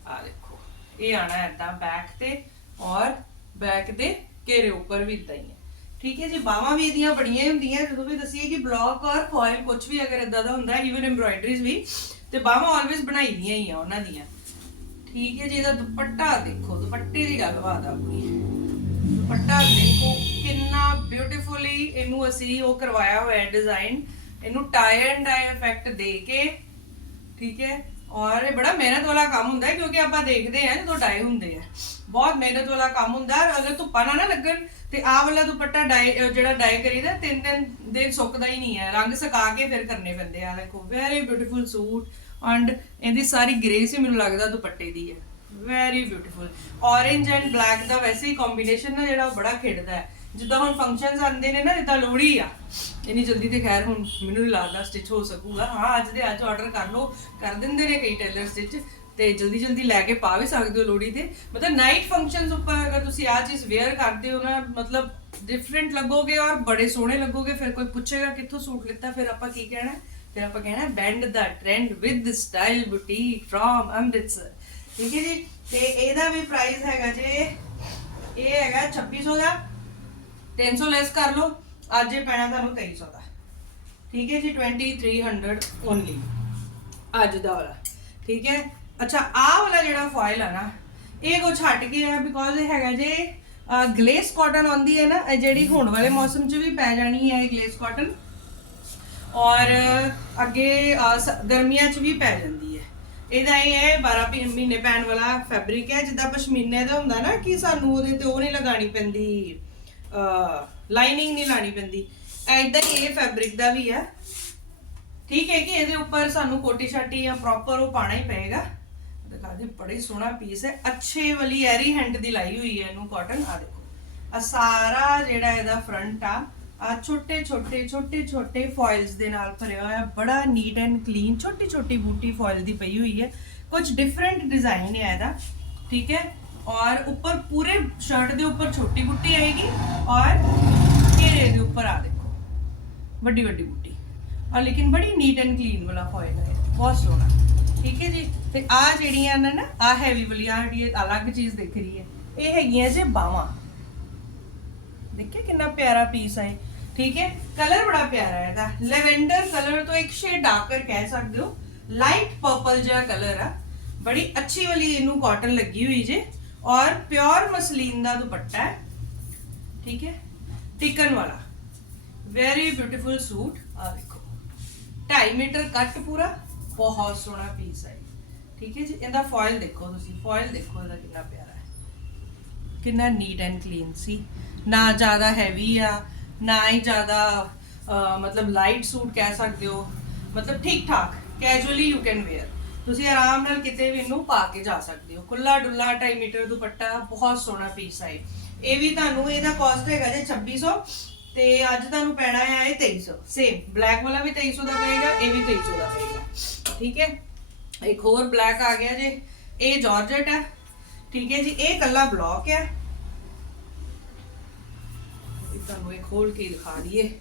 [SPEAKER 1] ਆ ਦੇਖੋ, ਇਹ ਆਣਾ ਏਦਾਂ ਬੈਕ ਤੇ ਔਰ ਬੈਕ ਦੇ ਘੇਰੇ ਉੱਪਰ ਵੀ ਇਦਾਂ ਹੀ ਹੈ। ਠੀਕ ਹੈ ਜੀ? ਬਾਹਾਂ ਵੀ ਇਹਦੀਆਂ ਬੜੀਆਂ ਹੀ ਹੁੰਦੀਆਂ। ਜਦੋਂ ਵੀ ਦਸੀਏ ਕਿ ਬਲੌਕ ਔਰ ਫੋਇਲ ਕੁਝ ਵੀ ਅਗਰ ਇਦਾਂ ਦਾ ਹੁੰਦਾ ਈਵਨ ਐਮਬ੍ਰਾਇਡਰੀਜ਼ ਵੀ, ਤੇ ਬਾਹਾਂ ਆਲਵੇਸ ਬਣਾਈ ਦੀਆਂ ਹੀ ਆ ਉਹਨਾਂ ਦੀਆਂ। ਠੀਕ ਹੈ ਜੀ, ਇਹਦਾ ਦੁਪੱਟਾ ਦੇਖੋ, ਦੁਪੱਟੇ ਦੀ ਗੱਲਬਾਤ ਆ ਪੂਰੀ। ਦੁਪੱਟਾ ਦੇਖੋ, ਕਿੰਨਾ ਬਿਊਟੀਫੁਲੀ ਇਹਨੂੰ ਅਸੀਂ ਉਹ ਕਰਵਾਇਆ ਹੋਇਆ ਹੈ ਡਿਜ਼ਾਈਨ ਇਹਨੂੰ ਟਾਈ ਐਂਡ ਡਾਈ ਇਫੈਕਟ ਦੇ ਕੇ, ਠੀਕ ਹੈ? ਔਰ ਇਹ ਬੜਾ ਮਿਹਨਤ ਵਾਲਾ ਕੰਮ ਹੁੰਦਾ ਹੈ, ਕਿਉਂਕਿ ਆਪਾਂ ਦੇਖਦੇ ਹਾਂ ਜਦੋਂ ਡਾਈ ਹੁੰਦੇ ਆ। ਬਹੁਤ ਮਿਹਨਤ ਵਾਲਾ ਕੰਮ ਹੁੰਦਾ ਹੈ, ਅਗਰ ਧੁੱਪਾਂ ਨਾ ਨਾ ਲੱਗਣ ਤੇ ਆਹ ਵਾਲਾ ਦੁਪੱਟਾ ਡਾਈ ਜਿਹੜਾ ਡਾਈ ਕਰੀਦਾ, ਤਿੰਨ ਤਿੰਨ ਦਿਨ ਸੁੱਕਦਾ ਹੀ ਨਹੀਂ ਹੈ। ਰੰਗ ਸੁਕਾ ਕੇ ਫਿਰ ਕਰਨੇ ਪੈਂਦੇ ਆ। ਦੇਖੋ ਵੈਰੀ ਬਿਊਟੀਫੁਲ ਸੂਟ ਐਂਡ ਇਹਦੀ ਸਾਰੀ ਗ੍ਰੇਸ ਹੀ ਮੈਨੂੰ ਲੱਗਦਾ ਦੁਪੱਟੇ ਦੀ ਹੈ। Very beautiful orange and black ਦਾ ਵੈਸੇ ਹੀ ਕੰਬੀਨੇਸ਼ਨ ਨਾ ਜਿਹੜਾ ਉਹ ਬੜਾ ਖਿੜਦਾ ਹੈ। ਜਿੱਦਾਂ ਹੁਣ ਫੰਕਸ਼ਨਸ ਆਉਂਦੇ ਨੇ ਨਾ, ਜਿੱਦਾਂ ਲੋਹੜੀ ਆ। ਇੰਨੀ ਜਲਦੀ ਤੇ ਖੈਰ ਹੁਣ ਮੈਨੂੰ ਨਹੀਂ ਲੱਗਦਾ ਸਟਿਚ ਹੋ ਸਕੂਗਾ। ਹਾਂ, ਅੱਜ ਦੇ ਅੱਜ ਆਰਡਰ ਕਰ ਲਓ, ਕਰ ਦਿੰਦੇ ਨੇ ਕਈ ਟੇਲਰ ਸਟਿਚ ਤੇ ਜਲਦੀ ਜਲਦੀ ਲੈ ਕੇ ਪਾ ਵੀ ਸਕਦੇ ਹੋ ਲੋਹੜੀ ਤੇ। ਮਤਲਬ ਨਾਈਟ ਫੰਕਸ਼ਨਸ ਉੱਪਰ ਅਗਰ ਤੁਸੀਂ ਆ ਚੀਜ਼ ਵੇਅਰ ਕਰਦੇ ਹੋ ਨਾ, ਮਤਲਬ ਡਿਫਰੈਂਟ ਲੱਗੋਗੇ ਔਰ ਬੜੇ ਸੋਹਣੇ ਲੱਗੋਗੇ, ਫਿਰ ਕੋਈ ਪੁੱਛੇਗਾ ਕਿੱਥੋਂ ਸੂਟ ਲਿੱਤਾ, ਫਿਰ ਆਪਾਂ ਕੀ ਕਹਿਣਾ ਫਿਰ ਆਪਾਂ ਕਹਿਣਾ bend the trend with style boutique from Amritsar. ਠੀਕ ਹੈ ਜੀ? ਤੇ ਇਹਦਾ ਵੀ ਪ੍ਰਾਈਸ ਹੈਗਾ ਜੇ, ਇਹ ਹੈਗਾ 2600 ਦਾ। 300 ਲੈਸ ਕਰ ਲਓ, ਅੱਜ ਇਹ ਪੈਣਾ ਤੁਹਾਨੂੰ 2300 ਦਾ। ਠੀਕ ਹੈ ਜੀ? 2300 ਓਨਲੀ ਅੱਜ ਦਾ ਵਾਲਾ। ਠੀਕ ਹੈ? ਅੱਛਾ, ਆਹ ਵਾਲਾ ਜਿਹੜਾ ਫਾਇਲ ਆ ਨਾ, ਇਹ ਕੁਛ ਹਟ ਗਿਆ ਬਿਕੋਜ਼ ਇਹ ਹੈਗਾ ਜੇ ਗਲੇਸ ਕਾਟਨ ਆਉਂਦੀ ਹੈ ਨਾ, ਇਹ ਜਿਹੜੀ ਹੁਣ ਵਾਲੇ ਮੌਸਮ 'ਚ ਵੀ ਪੈ ਜਾਣੀ ਹੈ ਇਹ ਗਲੇਸ ਕਾਟਨ ਔਰ ਅੱਗੇ ਸ- ਗਰਮੀਆਂ 'ਚ ਵੀ ਪੈ ਜਾਂਦੀ ਹੈ। ਇਹਦਾ ਇਹ ਹੈ 12 ਮਹੀਨੇ ਪੈਣ ਵਾਲਾ ਫੈਬਰਿਕ ਹੈ, ਜਿੱਦਾਂ ਪਸ਼ਮੀਨੇ ਦਾ ਹੁੰਦਾ ਨਾ ਕਿ ਸਾਨੂੰ ਉਹਦੇ ਤੇ ਉਹ ਨਹੀਂ ਲਗਾਣੀ ਪੈਂਦੀ ਲਾਈਨਿੰਗ ਨਹੀਂ ਲਾਣੀ ਪੈਂਦੀ। ਐਦਾਂ ਹੀ ਇਹ ਫੈਬਰਿਕ ਦਾ ਵੀ ਹੈ। ਠੀਕ ਹੈ ਕਿ ਇਹਦੇ ਉੱਪਰ ਸਾਨੂੰ ਕੋਟੀ ਸ਼ਾਟੀ ਜਾਂ ਪ੍ਰੋਪਰ ਉਹ ਪਾਣਾ ਹੀ ਪਏਗਾ। ਦਿਖਾ ਦੇ ਬੜੀ ਸੋਹਣਾ ਪੀਸ ਹੈ। ਅੱਛੇ ਵਾਲੀ ਐਰੀ ਹੈਂਡ ਦੀ ਲਾਈ ਹੋਈ ਹੈ ਇਹਨੂੰ ਕਾਟਨ ਆ ਦੇਖੋ। ਆ ਸਾਰਾ ਜਿਹੜਾ ਇਹਦਾ ਫਰੰਟ ਆ ਛੋਟੇ ਛੋਟੇ ਛੋਟੇ ਛੋਟੇ ਫੋਇਲਸ ਦੇ ਨਾਲ ਭਰਿਆ ਹੋਇਆ, ਬੜਾ ਨੀਟ ਐਂਡ ਕਲੀਨ ਛੋਟੀ ਛੋਟੀ ਬੂਟੀ ਫੋਇਲ ਦੀ ਪਈ ਹੋਈ ਹੈ। ਕੁਝ ਡਿਫਰੈਂਟ ਡਿਜ਼ਾਈਨ ਹੈ ਇਹਦਾ, ਠੀਕ ਹੈ? ਔਰ ਉੱਪਰ ਪੂਰੇ ਸ਼ਰਟ ਦੇ ਉੱਪਰ ਛੋਟੀ ਬੂਟੀ ਆਏਗੀ ਔਰ ਘੇਰੇ ਦੇ ਉੱਪਰ ਆ ਦੇਖੋ, ਵੱਡੀ ਵੱਡੀ ਬੂਟੀ। ਔਰ ਲੇਕਿਨ ਬੜੀ ਨੀਟ ਐਂਡ ਕਲੀਨ ਵਾਲਾ ਫੋਇਲ ਹੈ ਬਹੁਤ ਸੋਹਣਾ, ਠੀਕ ਹੈ ਜੀ? ਤੇ ਆ ਜਿਹੜੀਆਂ ਨੇ ਨਾ, ਆ ਹੈਵੀ ਵਾਲੀ, ਆ ਜਿਹੜੀ ਇਹ ਅਲੱਗ ਚੀਜ਼ ਦਿਖ ਰਹੀ ਹੈ, ਇਹ ਹੈਗੀਆਂ ਜੇ ਬਾਵਾਂ ਦੇਖਿਆ ਕਿੰਨਾ ਪਿਆਰਾ ਪੀਸ ਹੈ ਠੀਕ ਹੈ? ਕਲਰ ਬੜਾ ਪਿਆਰਾ ਹੈ ਇਹਦਾ। ਲੈਵੈਂਡਰ ਕਲਰ ਤੋਂ ਇੱਕ ਸ਼ੇਡ ਡਾਰਕਰ ਕਹਿ ਸਕਦੇ ਹੋ। ਲਾਈਟ ਪਰਪਲ ਜਿਹਾ ਕਲਰ ਆ। ਬੜੀ ਅੱਛੀ ਵਾਲੀ ਇਹਨੂੰ ਕਾਟਨ ਲੱਗੀ ਹੋਈ ਜੇ। ਔਰ ਪਿਓਰ ਮਸਲੀਨ ਦਾ ਦੁਪੱਟਾ ਹੈ। ਠੀਕ ਹੈ? ਟਿਕਨ ਵਾਲਾ। ਵੈਰੀ ਬਿਊਟੀਫੁਲ ਸੂਟ ਆ ਦੇਖੋ 2.5 ਮੀਟਰ ਕੱਟ ਪੂਰਾ। ਬਹੁਤ ਸੋਹਣਾ ਪੀਸ ਹੈ ਠੀਕ ਹੈ ਜੀ? ਇਹਦਾ ਫੋਇਲ ਦੇਖੋ ਤੁਸੀਂ। ਫੋਇਲ ਦੇਖੋ ਇਹਦਾ ਕਿੰਨਾ ਪਿਆਰਾ ਹੈ। ਕਿੰਨਾ ਨੀਟ ਐਂਡ ਕਲੀਨ ਸੀ। ਨਾ ਜ਼ਿਆਦਾ ਹੈਵੀ ਆ ਨਾ ਹੀ ਜ਼ਿਆਦਾ ਮਤਲਬ ਲਾਈਟ ਸੂਟ ਕਹਿ ਸਕਦੇ ਹੋ। ਮਤਲਬ ਠੀਕ ਠਾਕ ਕੈਜੂਅਲੀ ਯੂ ਕੈਨ ਵੇਅਰ ਤੁਸੀਂ ਆਰਾਮ ਨਾਲ ਕਿਤੇ ਵੀ ਇਹਨੂੰ ਪਾ ਕੇ ਜਾ ਸਕਦੇ ਹੋ। ਕੁੱਲਾ ਡੁੱਲਾ 2.5 ਮੀਟਰ ਦੁਪੱਟਾ, ਬਹੁਤ ਸੋਹਣਾ ਪੀਸ ਹੈ ਇਹ। ਵੀ ਤੁਹਾਨੂੰ, ਇਹਦਾ ਕਾਸਟ ਹੈਗਾ ਜੇ 2600 ਤੇ ਅੱਜ ਤੁਹਾਨੂੰ ਪੈਣਾ ਹੈ ਇਹ 2300 ਸੇਮ ਬਲੈਕ ਵਾਲਾ ਵੀ 2300 ਦਾ ਪਏਗਾ, ਇਹ ਵੀ 2300 ਦਾ ਪਏਗਾ। ਠੀਕ ਹੈ? ਇੱਕ ਹੋਰ ਬਲੈਕ ਆ ਗਿਆ ਜੇ। ਇਹ ਜਾਰਜਟ ਹੈ ਠੀਕ ਹੈ ਜੀ, ਇਹ ਕੱਲਾ ਬਲੌਕ ਹੈ ਇਹ ਤੁਹਾਨੂੰ ਇਹ ਖੋਲ ਕੇ ਦਿਖਾ ਦਈਏ।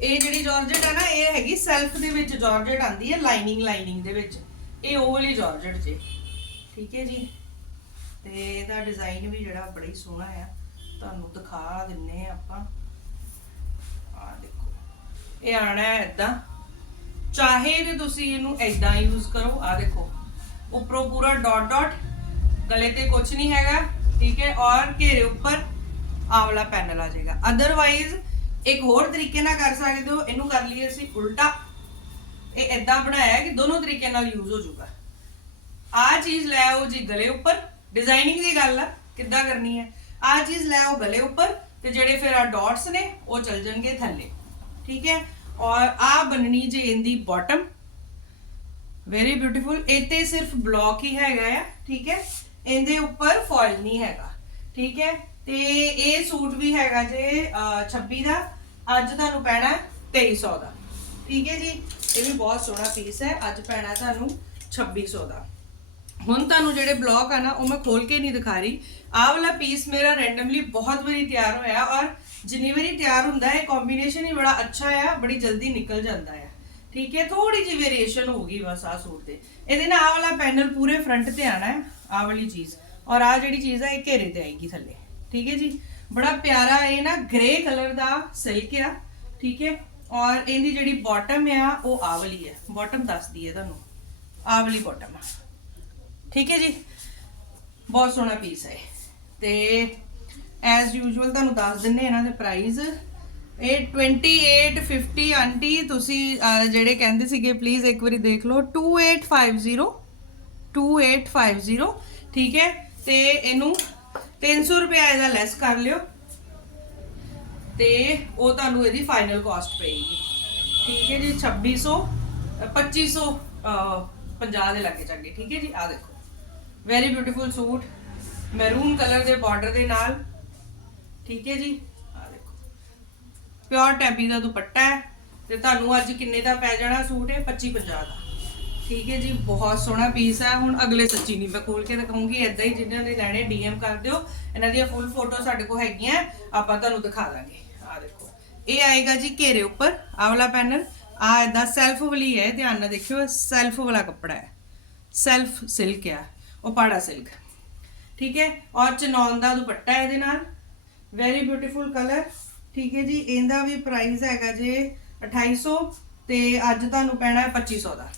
[SPEAKER 1] ਇਹ ਜਿਹੜੀ ਜਾਰਜਟ ਹੈ ਨਾ, ਇਹ ਹੈਗੀ ਸੈਲਫ ਦੇ ਵਿੱਚ ਜਾਰਜਟ ਆਂਦੀ ਹੈ ਲਾਈਨਿੰਗ ਲਾਈਨਿੰਗ ਦੇ ਵਿੱਚ। ਇਹ ਉਹ ਵਾਲੀ ਜਾਰਜਟ ਜੇ। ਠੀਕ ਹੈ ਜੀ? ਤੇ ਇਹਦਾ ਡਿਜ਼ਾਈਨ ਵੀ ਜਿਹੜਾ ਬੜਾ ਹੀ ਸੋਹਣਾ ਆ। ਤੁਹਾਨੂੰ ਦਿਖਾ ਦਿੰਨੇ ਆ ਆਪਾਂ। ਆ ਦੇਖੋ। ਇਹ ਆਣਾ ਹੈ ਇਦਾਂ ਚਾਹੇ ਤੇ ਤੁਸੀਂ ਇਹਨੂੰ ਇਦਾਂ ਯੂਜ਼ ਕਰੋ। ਆ ਦੇਖੋ। ਉੱਪਰੋਂ ਪੂਰਾ ਡਾਟ ਡਾਟ ਗਲੇ ਤੇ ਕੁਝ ਨਹੀਂ ਹੈਗਾ। ਠੀਕ ਹੈ? ਔਰ ਘੇਰੇ ਉੱਪਰ ਆਹ ਵਾਲਾ ਪੈਨਲ ਆ ਜਾਏਗਾ। ਅਦਰਵਾਈਜ਼ ਇੱਕ ਹੋਰ ਤਰੀਕੇ ਨਾਲ ਕਰ ਸਕਦੇ ਹੋ, ਇਹਨੂੰ ਕਰ ਲਈਏ ਅਸੀਂ ਉਲਟਾ। ਇਹ ਇਦਾਂ ਬਣਾਇਆ ਕਿ ਦੋਨੋਂ ਤਰੀਕੇ ਨਾਲ ਯੂਜ਼ ਹੋ ਜਾਊਗਾ। ਆ ਚੀਜ਼ ਲੈ ਆਓ ਜੀ ਗਲੇ ਉੱਪਰ। ਡਿਜ਼ਾਈਨਿੰਗ ਦੀ ਗੱਲ ਆ, ਕਿੱਦਾਂ ਕਰਨੀ ਹੈ? ਆ ਚੀਜ਼ ਲੈ ਆਓ ਗਲੇ ਉੱਪਰ ਤੇ ਜਿਹੜੇ ਫਿਰ ਆ ਡਾਟਸ ਨੇ, ਉਹ ਚਲ ਜਾਣਗੇ ਥੱਲੇ। ਠੀਕ ਹੈ? ਔਰ ਆ ਬਣਨੀ ਜੇ ਇਹਦੀ ਬਾਟਮ ਵੈਰੀ ਬਿਊਟੀਫੁਲ ਇੱਥੇ ਸਿਰਫ ਬਲੌਕ ਹੀ ਹੈਗਾ ਆ, ਠੀਕ ਹੈ? ਇਹਦੇ ਉੱਪਰ ਫੋਇਲ ਨਹੀਂ ਹੈਗਾ। ਠੀਕ ਹੈ? ਤੇ ਇਹ ਸੂਟ ਵੀ ਹੈਗਾ ਜੇ ਅਹ, 26 ਦਾ ਅੱਜ ਤੁਹਾਨੂੰ ਪੈਣਾ ਹੈ 2300 ਦਾ। ਠੀਕ ਹੈ ਜੀ? ਇਹ ਵੀ ਬਹੁਤ ਸੋਹਣਾ ਪੀਸ ਹੈ ਅੱਜ ਪੈਣਾ ਤੁਹਾਨੂੰ 2600 ਦਾ। ਹੁਣ ਤੁਹਾਨੂੰ ਜਿਹੜੇ ਬਲੌਕ ਆ ਨਾ ਉਹ ਮੈਂ ਖੋਲ ਕੇ ਨਹੀਂ ਦਿਖਾ ਰਹੀ। ਆਹ ਵਾਲਾ ਪੀਸ ਮੇਰਾ ਰੈਂਡਮਲੀ ਬਹੁਤ ਵਾਰੀ ਤਿਆਰ ਹੋਇਆ ਔਰ ਜਿੰਨੀ ਵਾਰੀ ਤਿਆਰ ਹੁੰਦਾ ਹੈ ਕੰਬੀਨੇਸ਼ਨ ਹੀ ਬੜਾ ਅੱਛਾ ਆ ਬੜੀ ਜਲਦੀ ਨਿਕਲ ਜਾਂਦਾ ਹੈ ਠੀਕ ਹੈ? ਥੋੜੀ ਜਿਹੀ ਵੇਰੀਏਸ਼ਨ ਹੋਗੀ ਬਸ ਆ ਸੂਟ ਤੇ। ਇਹਦੇ ਨਾਲ ਆਹ ਵਾਲਾ ਪੈਨਲ ਪੂਰੇ ਫਰੰਟ ਤੇ ਆਣਾ ਹੈ ਆਹ ਵਾਲੀ ਚੀਜ਼। ਔਰ ਆਹ ਜਿਹੜੀ ਚੀਜ਼ ਆ ਇਹ ਘੇਰੇ ਤੇ ਆਏਗੀ ਥੱਲੇ। ਠੀਕ ਹੈ ਜੀ? ਬੜਾ ਪਿਆਰਾ ਇਹ ਨਾ ਗ੍ਰੇ ਕਲਰ ਦਾ ਸਿਲਕ ਆ, ਠੀਕ ਹੈ? ਔਰ ਇਹਦੀ ਜਿਹੜੀ ਬਾਟਮ ਆ, ਉਹ ਆਵਲੀ ਹੈ ਬਾਟਮ ਦੱਸਦੀ ਹੈ ਤੁਹਾਨੂੰ। ਆਵਲੀ ਵਾਲੀ ਬਾਟਮ ਠੀਕ ਹੈ ਜੀ? ਬਹੁਤ ਸੋਹਣਾ ਪੀਸ ਹੈ ਤੇ ਐਜ਼ ਯੂਜੂਅਲ ਤੁਹਾਨੂੰ ਦੱਸ ਦਿੰਨੇ ਇਹਨਾਂ ਦੇ ਪ੍ਰਾਈਸ ਇਹ 2850 ਆਂਟੀ, ਤੁਸੀਂ ਜਿਹੜੇ ਕਹਿੰਦੇ ਸੀਗੇ ਪਲੀਜ਼ ਇੱਕ ਵਾਰੀ ਦੇਖ ਲਓ। 2850 2850 ਠੀਕ ਹੈ? ਤੇ ਇਹਨੂੰ 300 ਰੁਪਏ ਇਹਦਾ ਲੈਸ ਕਰ ਲਿਓ। ਤੇ ਉਹ ਤੁਹਾਨੂੰ ਇਹਦੀ ਫਾਈਨਲ ਕਾਸਟ ਪਏਗੀ। ਠੀਕ ਹੈ ਜੀ 2600 ਅ, 2500 ਅ, 50 ਦੇ ਲੱਗੇ ਚੱਗੇ। ਠੀਕ ਹੈ ਜੀ ਆ ਦੇਖੋ। Very beautiful suit. Maroon colour ਦੇ ਬਾਰਡਰ ਦੇ ਨਾਲ। ਠੀਕ ਹੈ ਜੀ ਆ ਦੇਖੋ। ਪਿਓਰ ਟੈਬੀ ਦਾ ਦੁਪੱਟਾ ਹੈ। ਤੇ ਤੁਹਾਨੂੰ ਅੱਜ ਕਿੰਨੇ ਦਾ ਪੈ ਜਾਣਾ ਸੂਟ? ਹੈ 25 50 ਦਾ। ਠੀਕ ਹੈ ਜੀ, ਬਹੁਤ ਸੋਹਣਾ ਪੀਸ ਹੈ। ਹੁਣ ਅਗਲੇ ਸੱਚੀ ਨਹੀਂ, ਮੈਂ ਖੋਲ ਕੇ ਦਿਖਾਉਂਗੀ ਇਦਾਂ ਹੀ ਜਿਨ੍ਹਾਂ ਨੇ ਲੈਣੇ ਡੀਐਮ ਕਰ ਦਿਓ। ਇਹਨਾਂ ਦੀਆਂ ਫੁੱਲ ਫੋਟੋ ਸਾਡੇ ਕੋਲ ਹੈਗੀਆਂ, ਆਪਾਂ ਤੁਹਾਨੂੰ ਦਿਖਾ ਦਾਂਗੇ। ਆ ਦੇਖੋ, ਇਹ ਆਏਗਾ ਜੀ ਘੇਰੇ ਉੱਪਰ, ਆਹ ਵਾਲਾ ਪੈਨਲ ਆ ਇਦਾਂ ਸੈਲਫ ਵਾਲੀ ਹੈ, ਧਿਆਨ ਨਾਲ ਦੇਖਿਓ ਸੈਲਫ ਵਾਲਾ ਕੱਪੜਾ ਹੈ। ਸੈਲਫ ਸਿਲਕ ਆ, ਉਹ ਪਾੜਾ ਸਿਲਕ ਠੀਕ ਹੈ, ਔਰ ਚਨੌਨ ਦਾ ਦੁਪੱਟਾ ਇਹਦੇ ਨਾਲ। ਵੈਰੀ ਬਿਊਟੀਫੁਲ ਕਲਰ ਠੀਕ ਹੈ ਜੀ, ਇਹਦਾ ਵੀ ਪ੍ਰਾਈਸ ਹੈਗਾ ਜੇ 2800 ਤੇ ਅੱਜ ਤੁਹਾਨੂੰ ਪੈਣਾ ਹੈ 2500 ਦਾ।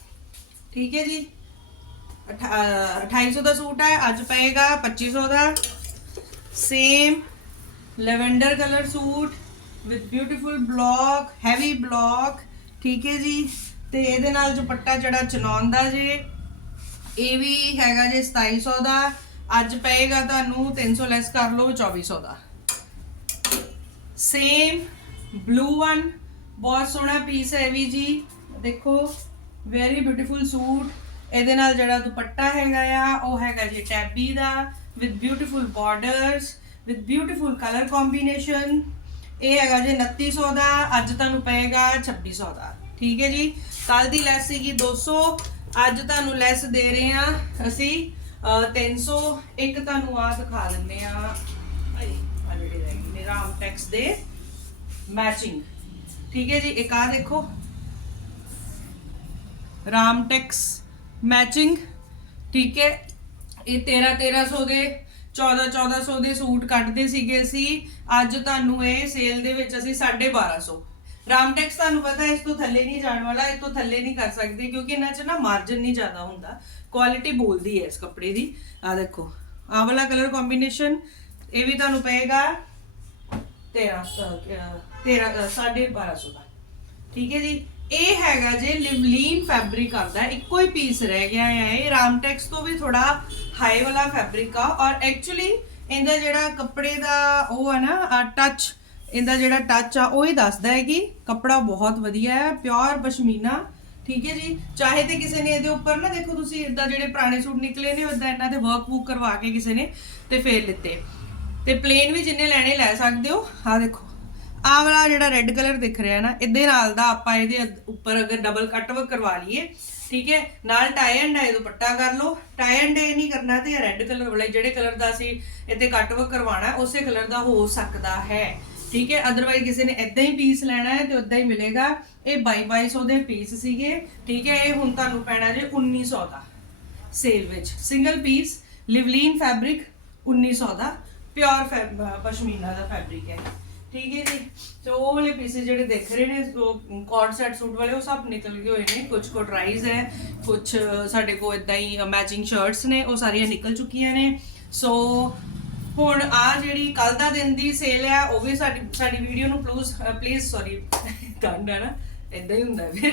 [SPEAKER 1] ਠੀਕ ਹੈ ਜੀ? ਅਠਾ- ਅਹ 2800 ਦਾ ਸੂਟ ਹੈ, ਅੱਜ ਪਏਗਾ 2500 ਦਾ। Same lavender colour suit with beautiful block heavy block ਠੀਕ ਹੈ ਜੀ? ਤੇ ਇਹਦੇ ਨਾਲ ਦੁਪੱਟਾ ਜਿਹੜਾ ਚਨੌਨ ਦਾ ਜੇ, ਇਹ ਵੀ ਹੈਗਾ ਜੇ 2700 ਦਾ। ਅੱਜ ਪਏਗਾ ਤੁਹਾਨੂੰ 300 ਲੈਸ ਕਰ ਲਓ 2400 ਦਾ। ਸੇਮ ਬਲੂ ਵਨ ਬਹੁਤ ਸੋਹਣਾ ਪੀਸ ਹੈ ਇਹ ਵੀ ਜੀ। ਦੇਖੋ ਵੈਰੀ ਬਿਊਟੀਫੁਲ ਸੂਟ ਇਹਦੇ ਨਾਲ ਜਿਹੜਾ ਦੁਪੱਟਾ ਹੈਗਾ ਆ ਉਹ ਹੈਗਾ ਜੀ ਟੈਬੀ ਦਾ with beautiful borders with beautiful colour combination ਇਹ ਹੈਗਾ ਜੀ 2900 ਦਾ ਅੱਜ ਤੁਹਾਨੂੰ ਪਏਗਾ 2600 ਦਾ। ਠੀਕ ਹੈ ਜੀ? ਕੱਲ ਦੀ ਲੈਸ ਸੀਗੀ 200 ਅੱਜ ਤੁਹਾਨੂੰ ਲੈਸ ਦੇ ਰਹੇ ਆ ਅਸੀਂ ਅਹ, 300 ਇੱਕ ਤੁਹਾਨੂੰ ਆ ਦਿਖਾ ਦਿੰਦੇ ਆ ਆਏ ਆ ਰਹਿ ਗਏ ਨੇ ਰਾਮ ਟੈਕਸ ਦੇ ਮੈਚਿੰਗ ਠੀਕ ਹੈ ਜੀ? ਇੱਕ ਆ ਦੇਖੋ। ਰਾਮ ਟੈਕਸ ਮੈਚਿੰਗ, ਠੀਕ ਹੈ? ਇਹ 13 1300 ਦੇ 14 1400 ਦੇ ਸੂਟ ਕੱਢਦੇ ਸੀਗੇ ਅਸੀਂ। ਅੱਜ ਤੁਹਾਨੂੰ ਇਹ ਸੇਲ ਦੇ ਵਿੱਚ ਅਸੀਂ 1250 ਰਾਮਟੈਕਸ ਤੁਹਾਨੂੰ ਪਤਾ ਇਸ ਤੋਂ ਥੱਲੇ ਨਹੀਂ ਜਾਣ ਵਾਲਾ, ਇਸ ਤੋਂ ਥੱਲੇ ਨਹੀਂ ਕਰ ਸਕਦੇ, ਕਿਉਂਕਿ ਇਹਨਾਂ 'ਚ ਨਾ ਮਾਰਜਨ ਨਹੀਂ ਜ਼ਿਆਦਾ ਹੁੰਦਾ। ਕੁਆਲਿਟੀ ਬੋਲਦੀ ਹੈ ਇਸ ਕੱਪੜੇ ਦੀ। ਆ ਦੇਖੋ, ਆਹ ਵਾਲਾ ਕਲਰ ਕੰਬੀਨੇਸ਼ਨ ਇਹ ਵੀ ਤੁਹਾਨੂੰ ਪਏਗਾ 13 13 1250 ਦਾ। ਠੀਕ ਹੈ ਜੀ? ਇਹ ਹੈਗਾ ਜੇ ਲਿਵਲੀਨ ਫੈਬਰਿਕ ਆਉਂਦਾ, ਇੱਕੋ ਹੀ ਪੀਸ ਰਹਿ ਗਿਆ ਹੈ ਇਹ। ਰਾਮਟੈਕਸ ਤੋਂ ਵੀ ਥੋੜਾ ਹਾਈ ਵਾਲਾ ਫੈਬਰਿਕ ਆ ਔਰ ਐਕਚੁਅਲੀ ਇਹਦਾ ਜਿਹੜਾ ਕੱਪੜੇ ਦਾ ਉਹ ਆ ਨਾ ਟੱਚ ਇਹਦਾ ਜਿਹੜਾ ਟੱਚ ਆ, ਉਹ ਹੀ ਦੱਸਦਾ ਹੈ ਕਿ ਕੱਪੜਾ ਬਹੁਤ ਵਧੀਆ ਹੈ ਪਿਓਰ ਪਸ਼ਮੀਨਾ, ਠੀਕ ਹੈ ਜੀ? ਚਾਹੇ ਤੇ ਕਿਸੇ ਨੇ ਇਹਦੇ ਉੱਪਰ ਨਾ, ਦੇਖੋ ਤੁਸੀਂ ਇਦਾਂ ਜਿਹੜੇ ਪੁਰਾਣੇ ਸੂਟ ਨਿਕਲੇ ਨੇ ਉਦਾਂ ਇਹਨਾਂ ਦੇ ਵਰਕ ਵੂਕ ਕਰਵਾ ਕੇ ਕਿਸੇ ਨੇ ਤੇ ਫੇਰ ਲਿੱਤੇ। ਤੇ ਪਲੇਨ ਵੀ ਜਿੰਨੇ ਲੈਣੇ ਲੈ ਸਕਦੇ ਹੋ। ਆ ਦੇਖੋ ਆਹ ਵਾਲਾ ਜਿਹੜਾ ਰੈੱਡ ਕਲਰ ਦਿਖ ਰਿਹਾ ਨਾ, ਇਹਦੇ ਨਾਲ ਦਾ ਆਪਾਂ ਇਹਦੇ ਉੱਪਰ ਅਗਰ ਡਬਲ ਕੱਟ ਵਰਕ ਕਰਵਾ ਲਈਏ, ਠੀਕ ਹੈ? ਨਾਲ ਟਾਈ ਐਂਡ ਡਾਈ ਦੁਪੱਟਾ ਕਰ ਲਓ। ਟਾਈ ਐਂਡ ਡਾਈ ਨਹੀਂ ਕਰਨਾ ਤੇ ਰੈੱਡ ਕਲਰ ਵਾਲਾ ਜਿਹੜੇ ਕਲਰ ਦਾ ਅਸੀਂ ਇੱਥੇ ਕੱਟ ਵਰਕ ਕਰਵਾਉਣਾ, ਉਸੇ ਕਲਰ ਦਾ ਹੋ ਸਕਦਾ ਹੈ। ਠੀਕ ਹੈ? ਅਦਰਵਾਈਜ਼ ਕਿਸੇ ਨੇ ਇਦਾਂ ਹੀ ਪੀਸ ਲੈਣਾ ਹੈ ਤੇ ਉਦਾਂ ਹੀ ਮਿਲੇਗਾ। ਇਹ 2200 ਦੇ ਪੀਸ ਸੀਗੇ। ਠੀਕ ਹੈ? ਇਹ ਹੁਣ ਤੁਹਾਨੂੰ ਪੈਣਾ ਜੇ 1900 ਦਾ। ਸੇਲ ਵਿੱਚ। ਸਿੰਗਲ ਪੀਸ ਲਿਵਲੀਨ ਫੈਬਰਿਕ 1900 ਦਾ। ਪਿਓਰ ਪਸ਼ਮੀਨਾ ਦਾ ਫੈਬਰਿਕ ਹੈ। ਠੀਕ ਹੈ ਜੀ? ਸੋ ਉਹ ਵਾਲੇ ਪੀਸੇ ਜਿਹੜੇ ਦੇਖ ਰਹੇ ਨੇ, ਉਹ ਕੋਟ ਸੈਟ ਸੂਟ ਵਾਲੇ, ਉਹ ਸਭ ਨਿਕਲ ਗਏ ਹੋਏ ਨੇ। ਕੁਝ ਕੋ ਟਰਾਈਜ਼ ਹੈ ਕੁਝ ਸਾਡੇ ਕੋ ਇਦਾਂ ਹੀ ਮੈਚਿੰਗ ਸ਼ਰਟਸ ਨੇ, ਉਹ ਸਾਰੀਆਂ ਨਿਕਲ ਚੁੱਕੀਆਂ ਨੇ। ਸੋ ਹੁਣ ਆ ਜਿਹੜੀ ਕੱਲ ਦਾ ਦਿਨ ਦੀ ਸੇਲ ਹੈ, ਉਹ ਵੀ ਸਾਡੀ ਸਾਡੀ ਵੀਡੀਓ ਨੂੰ ਪਲੀਜ਼ ਪਲੀਜ਼ ਸੌਰੀ ਹੈ ਨਾ? ਇਦਾਂ ਹੀ ਹੁੰਦਾ ਹੈ ਫਿਰ।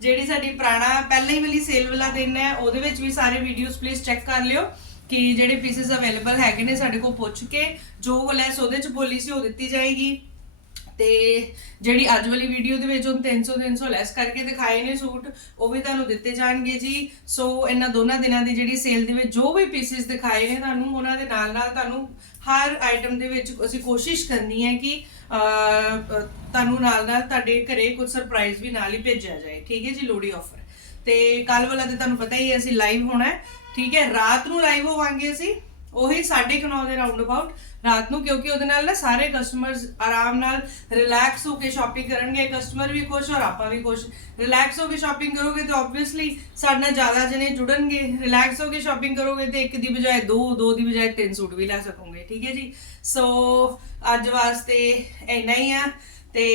[SPEAKER 1] ਜਿਹੜੀ ਸਾਡੀ ਪੁਰਾਣਾ, ਪਹਿਲਾਂ ਹੀ ਵਾਲੀ ਸੇਲ ਵਾਲਾ ਦਿਨ ਹੈ, ਉਹਦੇ ਵਿੱਚ ਵੀ ਸਾਰੇ ਵੀਡੀਓਜ਼ ਪਲੀਜ਼ ਚੈੱਕ ਕਰ ਲਿਓ। ਕਿ ਜਿਹੜੇ ਪੀਸਸ ਅਵੇਲੇਬਲ ਹੈਗੇ ਨੇ ਸਾਡੇ ਕੋਲ ਪੁੱਛ ਕੇ, ਜੋ ਲੈਸ ਉਹਦੇ ਚ ਬੋਲੀ ਸੀ, ਉਹ ਦਿੱਤੀ ਜਾਏਗੀ। ਤੇ ਜਿਹੜੀ ਅੱਜ ਵਾਲੀ ਵੀਡੀਓ ਦੇ ਵਿੱਚ ਹੁਣ 300 300 ਲੈਸ ਕਰਕੇ ਦਿਖਾਏ ਨੇ ਸੂਟ, ਉਹ ਵੀ ਤੁਹਾਨੂੰ ਦਿੱਤੇ ਜਾਣਗੇ ਜੀ। ਸੋ ਇਹਨਾਂ ਦੋਨਾਂ ਦਿਨਾਂ ਦੀ ਜਿਹੜੀ ਸੇਲ ਦੇ ਵਿੱਚ ਜੋ ਵੀ ਪੀਸਿਸ ਦਿਖਾਏ ਨੇ ਤੁਹਾਨੂੰ, ਉਹਨਾਂ ਦੇ ਨਾਲ ਨਾਲ ਤੁਹਾਨੂੰ ਹਰ ਆਈਟਮ ਦੇ ਵਿੱਚ ਅਸੀਂ ਕੋਸ਼ਿਸ਼ ਕਰਨੀ ਹੈ ਕਿ ਤੁਹਾਨੂੰ ਨਾਲ ਨਾਲ ਤੁਹਾਡੇ ਘਰੇ ਕੁਝ ਸਰਪ੍ਰਾਈਜ਼ ਵੀ ਨਾਲ ਹੀ ਭੇਜਿਆ ਜਾਏ। ਠੀਕ ਹੈ ਜੀ ਲੋੜੀ ਆਫਰ ਤੇ ਕੱਲ ਵਾਲਾ ਤੇ ਤੁਹਾਨੂੰ ਪਤਾ ਹੀ ਹੈ, ਅਸੀਂ ਲਾਈਵ ਹੋਣਾ ਹੈ। ਠੀਕ ਹੈ, ਰਾਤ ਨੂੰ ਲਾਈਵ ਹੋਵਾਂਗੇ ਅਸੀਂ। ਉਹੀ 9:30 ਦੇ ਰਾਉਂਡ ਅਬਾਊਟ ਰਾਤ ਨੂੰ ਕਿਉਂਕਿ ਉਹਦੇ ਨਾਲ ਨਾ ਸਾਰੇ ਕਸਟਮਰਸ ਆਰਾਮ ਨਾਲ ਰਿਲੈਕਸ ਹੋ ਕੇ ਸ਼ਾਪਿੰਗ ਕਰਨਗੇ। ਕਸਟਮਰ ਵੀ ਖੁਸ਼ ਔਰ ਆਪਾਂ ਵੀ ਖੁਸ਼। ਰਿਲੈਕਸ ਹੋ ਕੇ ਸ਼ਾਪਿੰਗ ਕਰੋਗੇ ਤਾਂ ਆਬਵੀਅਸਲੀ ਸਾਡੇ ਨਾਲ ਜ਼ਿਆਦਾ ਜਣੇ ਜੁੜਨਗੇ। ਰਿਲੈਕਸ ਹੋ ਕੇ ਸ਼ਾਪਿੰਗ ਕਰੋਗੇ ਤੇ ਇੱਕ ਦੀ ਬਜਾਏ ਦੋ ਦੋ ਦੀ ਬਜਾਏ ਤਿੰਨ ਸੂਟ ਵੀ ਲੈ ਸਕੋਗੇ। ਠੀਕ ਹੈ ਜੀ? ਸੋ ਅੱਜ ਵਾਸਤੇ ਇੰਨਾ ਹੀ ਆ ਤੇ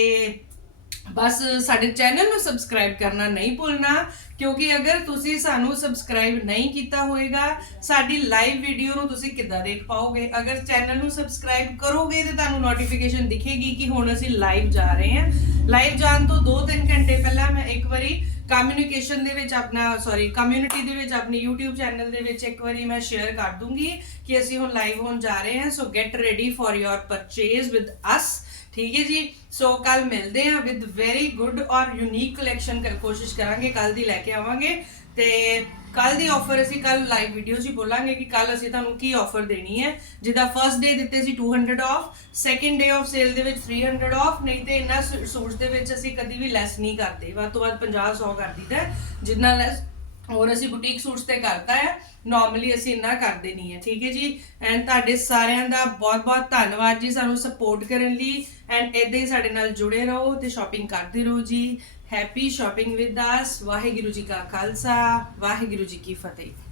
[SPEAKER 1] ਬਸ ਸਾਡੇ ਚੈਨਲ ਨੂੰ ਸਬਸਕ੍ਰਾਈਬ ਕਰਨਾ ਨਹੀਂ ਭੁੱਲਣਾ, ਕਿਉਂਕਿ ਅਗਰ ਤੁਸੀਂ ਸਾਨੂੰ ਸਬਸਕ੍ਰਾਈਬ ਨਹੀਂ ਕੀਤਾ ਹੋਏਗਾ, ਸਾਡੀ ਲਾਈਵ ਵੀਡੀਓ ਨੂੰ ਤੁਸੀਂ ਕਿੱਦਾਂ ਦੇਖ ਪਾਓਗੇ? ਅਗਰ ਚੈਨਲ ਨੂੰ ਸਬਸਕ੍ਰਾਈਬ ਕਰੋਗੇ ਤੇ ਤੁਹਾਨੂੰ ਨੋਟੀਫਿਕੇਸ਼ਨ ਦਿਖੇਗੀ ਕਿ ਹੁਣ ਅਸੀਂ ਲਾਈਵ ਜਾ ਰਹੇ ਹਾਂ। ਲਾਈਵ ਜਾਣ ਤੋਂ 2-3 ਘੰਟੇ ਪਹਿਲਾਂ ਮੈਂ ਇੱਕ ਵਾਰੀ ਕਮਿਊਨੀਕੇਸ਼ਨ ਦੇ ਵਿੱਚ ਆਪਣਾ ਸੌਰੀ ਕਮਿਊਨਿਟੀ ਦੇ ਵਿੱਚ ਆਪਣੀ YouTube ਚੈਨਲ ਦੇ ਵਿੱਚ ਇੱਕ ਵਾਰੀ ਮੈਂ ਸ਼ੇਅਰ ਕਰ ਦੂੰਗੀ ਕਿ ਅਸੀਂ ਹੁਣ ਲਾਈਵ ਹੋਣ ਜਾ ਰਹੇ ਹਾਂ so get ready for your purchase with us ਠੀਕ ਹੈ ਜੀ? ਸੋ ਕੱਲ ਮਿਲਦੇ ਹਾਂ ਵਿਦ ਵੈਰੀ ਗੁੱਡ ਔਰ ਯੂਨੀਕ ਕਲੈਕਸ਼ਨ ਕੋਸ਼ਿਸ਼ ਕਰਾਂਗੇ ਕੱਲ ਦੀ ਲੈ ਕੇ ਆਵਾਂਗੇ। ਤੇ ਕੱਲ ਦੀ ਆਫਰ ਅਸੀਂ ਕੱਲ ਲਾਈਵ ਵੀਡੀਓ 'ਚ ਹੀ ਬੋਲਾਂਗੇ ਕਿ ਕੱਲ ਅਸੀਂ ਤੁਹਾਨੂੰ ਕੀ ਆਫਰ ਦੇਣੀ ਹੈ। ਜਿੱਦਾਂ ਫਰਸਟ ਡੇ ਦਿੱਤੇ ਸੀ 200 off second day off sale ਦੇ ਵਿੱਚ 300 ਆਫ ਨਹੀਂ ਤੇ ਇਹਨਾਂ ਸੂਟਸ ਦੇ ਵਿੱਚ ਅਸੀਂ ਕਦੀ ਵੀ ਲੈਸ ਨਹੀਂ ਕਰਦੇ। ਵੱਧ ਤੋਂ ਵੱਧ 50 100 ਕਰ ਦਿੱਤਾ ਜਿੰਨਾ ਲੈਸ ਔਰ ਅਸੀਂ ਬੁਟੀਕ ਸੂਟਸ ਤੇ ਕਰਤਾ ਹੈ ਨਾਰਮਲੀ ਅਸੀਂ ਇੰਨਾ ਕਰਦੇ ਨਹੀਂ ਹੈ ਠੀਕ ਹੈ ਜੀ? ਐਂਡ ਤੁਹਾਡੇ ਸਾਰਿਆਂ ਦਾ ਬਹੁਤ-ਬਹੁਤ ਧੰਨਵਾਦ ਜੀ ਸਾਨੂੰ ਸਪੋਰਟ ਕਰਨ ਲਈ। ਐਂਡ ਇਦਾਂ ਹੀ ਸਾਡੇ ਨਾਲ ਜੁੜੇ ਰਹੋ ਤੇ ਸ਼ਾਪਿੰਗ ਕਰਦੇ ਰਹੋ ਜੀ। Happy shopping with us Waheguru ji ਕਾ ਖਾਲਸਾ। ਵਾਹਿਗੁਰੂ ਜੀ ਕੀ ਫਤਿਹ।